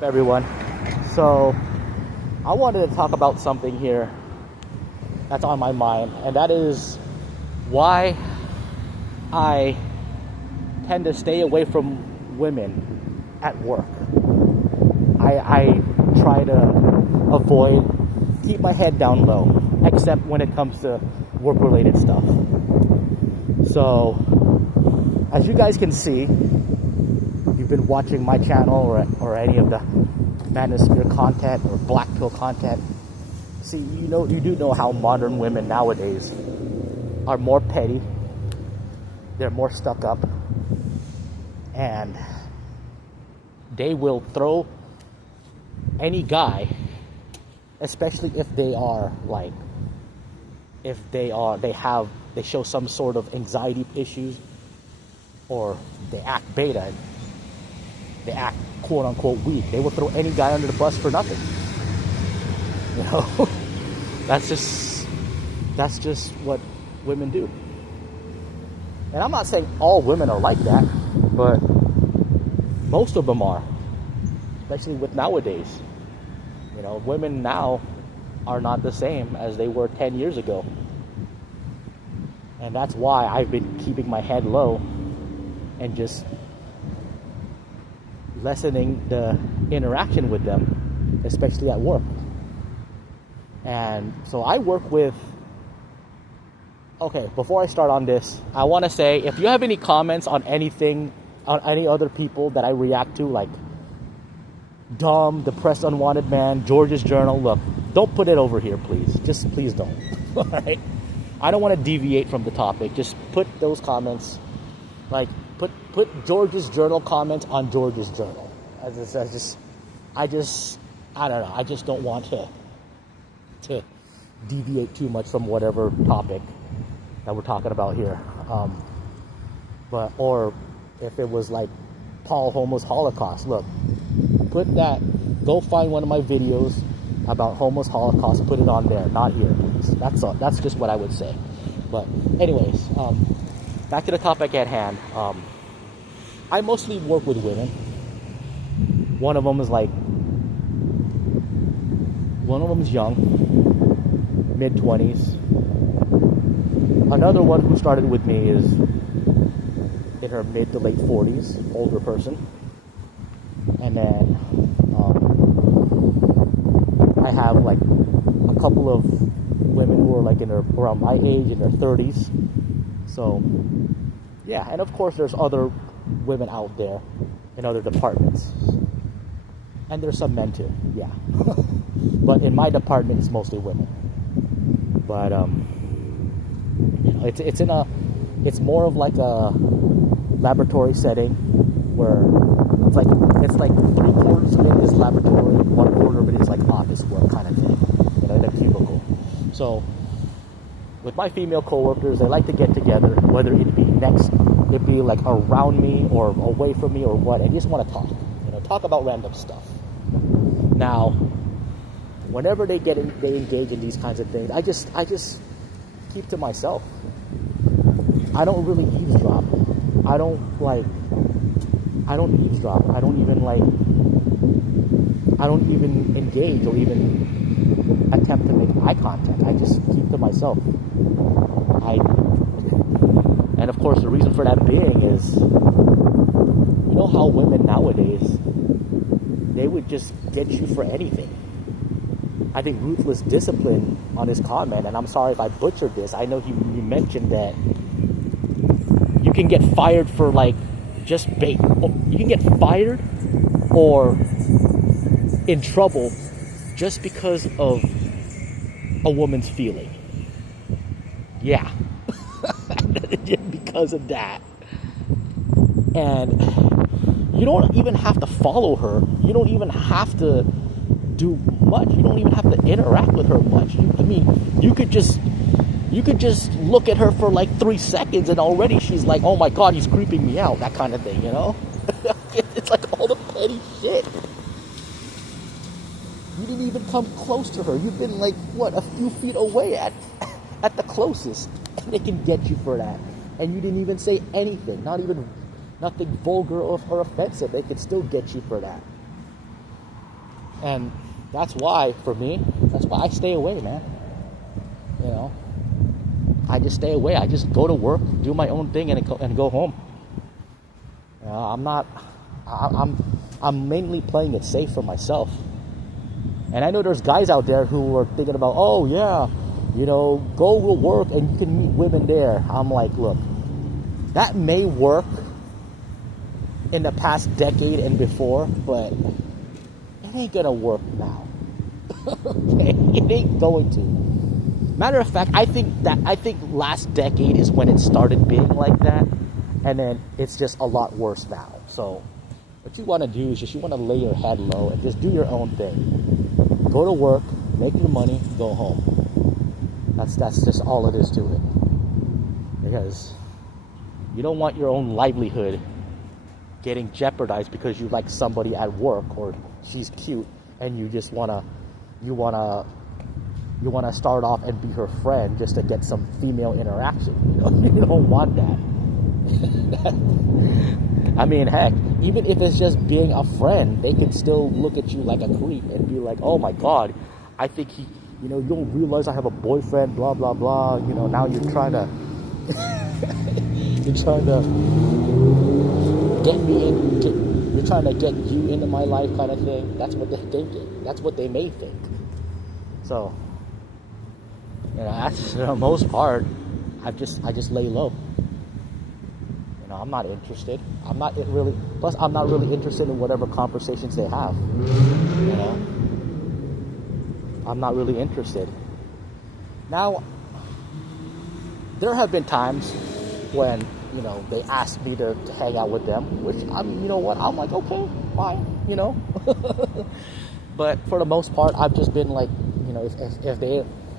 Everyone. So I wanted to talk about something here that's on my mind, and that is why I tend to stay away from women at work. I try to keep my head down low, except when it comes to work-related stuff. So, as you guys can see, you've been watching my channel or any of the manosphere content or black pill content. See, you do know how modern women nowadays are more petty, they're more stuck up, and they will throw any guy, especially if they show some sort of anxiety issues, or they act beta, they act quote unquote weak. They will throw any guy under the bus for nothing. That's just what women do. And I'm not saying all women are like that, but most of them are, especially with nowadays. Women now are not the same as they were 10 years ago. And that's why I've been keeping my head low and just lessening the interaction with them, especially at work. And so I work with... Okay, before I start on this, I want to say, if you have any comments on anything, on any other people that I react to, like Dumb, Depressed Unwanted Man, George's Journal, look, don't put it over here, please. Just please don't. All right? I don't want to deviate from the topic. Just put those comments, like, put George's Journal comments on George's Journal. I don't know. I just don't want to deviate too much from whatever topic that we're talking about here. Or if it was like Paul Homo's Holocaust, look, go find one of my videos about Homo's Holocaust, put it on there, not here, please. That's just what I would say. But anyways, back to the topic at hand. I mostly work with women. One of them is young, mid-20s. Another one who started with me is in her mid to late 40s, older person. And then I have like a couple of women who are like around my age, in their 30s. So yeah, and of course there's other women out there in other departments. And there's some men too, yeah. But in my department, it's mostly women. But it's more of like a laboratory setting where it's like 3/4 of it is laboratory, 1/4 of it is like office work kind of thing, in a cubicle. So with my female coworkers, they like to get together, whether it be like around me or away from me or what, and you just want to talk about random stuff. Now, whenever they engage in these kinds of things, I just keep to myself. I don't really eavesdrop. I don't eavesdrop. I don't even engage or even attempt to make eye contact. I just keep to myself. And of course, the reason for that being is, you know how women nowadays, they would just get you for anything. I think Ruthless Discipline on his comment, and I'm sorry if I butchered this, I know he mentioned that you can get fired for just bait. You can get fired or in trouble just because of a woman's feeling. Yeah. Because of that. And you don't even have to follow her. You don't even have to do much. You don't even have to interact with her much. You could just look at her for 3 seconds and already she's like, oh my god, he's creeping me out, that kind of thing, It's like all the petty shit. You didn't even come close to her. You've been a few feet away at the closest, and they can get you for that. And you didn't even say anything, nothing vulgar or offensive. They can still get you for that. And that's why, for me, that's why I stay away, man. You know, I just stay away. I just go to work, do my own thing, and go home. I'm mainly playing it safe for myself. And I know there's guys out there who are thinking about, oh yeah, you know, go to work and you can meet women there. I'm like, look, that may work in the past decade and before, but it ain't gonna work now. Okay, it ain't going to. Matter of fact, I think last decade is when it started being like that, and then it's just a lot worse now. So what you want to do is you want to lay your head low and just do your own thing. Go to work, make your money, go home. That's just all it is to it. Because you don't want your own livelihood getting jeopardized because you like somebody at work or she's cute and you just wanna start off and be her friend just to get some female interaction. You know, you don't want that. I mean, heck, even if it's just being a friend, they can still look at you like a creep and be like, oh my God, I think you don't realize I have a boyfriend, blah, blah, blah. You know, now you're trying to get me in, you're trying to get you into my life kind of thing. That's what they're thinking. That's what they may think. So, you know, that's, for the most part, I just lay low. You know, I'm not interested. I'm not really interested in whatever conversations they have. You know, I'm not really interested. Now, there have been times when, you know, they asked me to hang out with them, which, I mean, you know what, I'm like, okay, fine, you know. But for the most part, I've just been like, you know,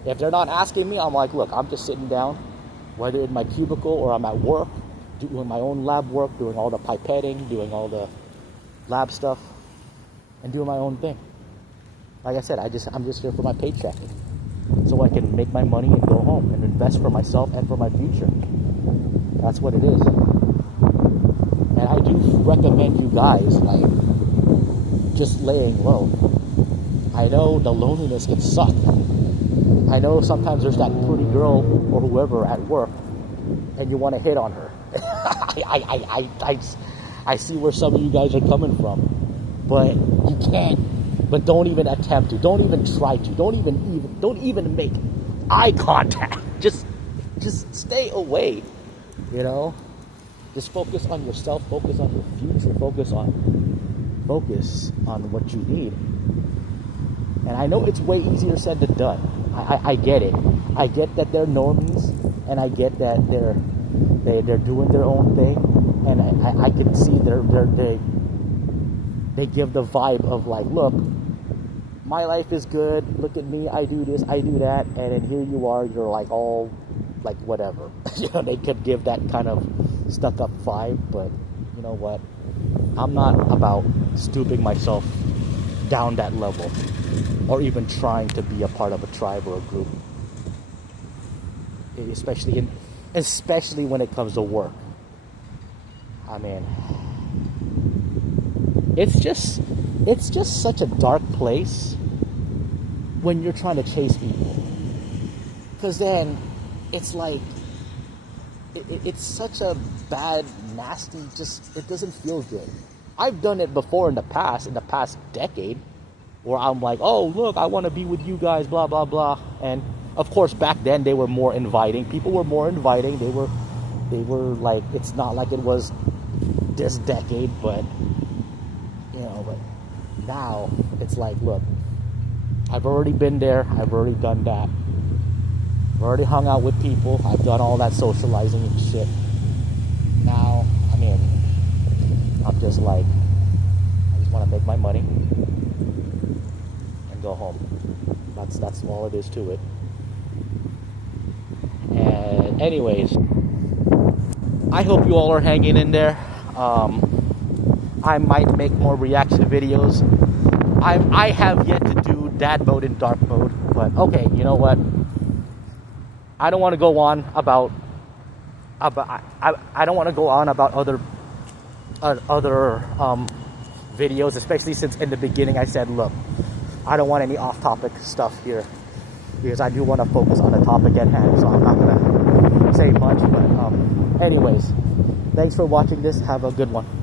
if they're not asking me, I'm like, look, I'm just sitting down, whether in my cubicle or I'm at work, doing my own lab work, doing all the pipetting, doing all the lab stuff, and doing my own thing. Like I said, I'm just here for my paycheck, so I can make my money and go home and invest for myself and for my future. That's what it is. And I do recommend you guys, like, just laying low. I know the loneliness can suck. I know sometimes there's that pretty girl or whoever at work, and you want to hit on her. I see where some of you guys are coming from, but you can't. But don't even attempt to. Don't even try to. Don't even make eye contact. Just stay away. You know, just focus on yourself. Focus on your future. Focus on what you need. And I know it's way easier said than done. I get it. I get that they're normies, and I get that they're doing their own thing, and I can see they give the vibe of like, look, my life is good, look at me, I do this, I do that, and then here you are, you're like all like whatever. You know, they could give that kind of stuck up vibe, but you know what, I'm not about stooping myself down that level or even trying to be a part of a tribe or a group, especially when it comes to work. I mean, it's just such a dark place when you're trying to chase people, because then it's like it's such a bad, nasty, just, it doesn't feel good. I've done it before in the past decade, where I'm like, oh look, I want to be with you guys, blah blah blah. And of course back then they were more inviting. People were more inviting. They were like, it's not like it was this decade, but you know, but now it's like, look, I've already been there, I've already done that, I've already hung out with people, I've done all that socializing and shit. Now, I mean, I'm just like, I just want to make my money and go home. That's all it is to it. And anyways, I hope you all are hanging in there. I might make more reaction videos. I have yet to do dad mode and dark mode, but okay, you know what? I don't want to go on about I don't want to go on about other videos, especially since in the beginning I said, look, I don't want any off-topic stuff here because I do want to focus on the topic at hand, so I'm not going to say much. But anyways, thanks for watching this. Have a good one.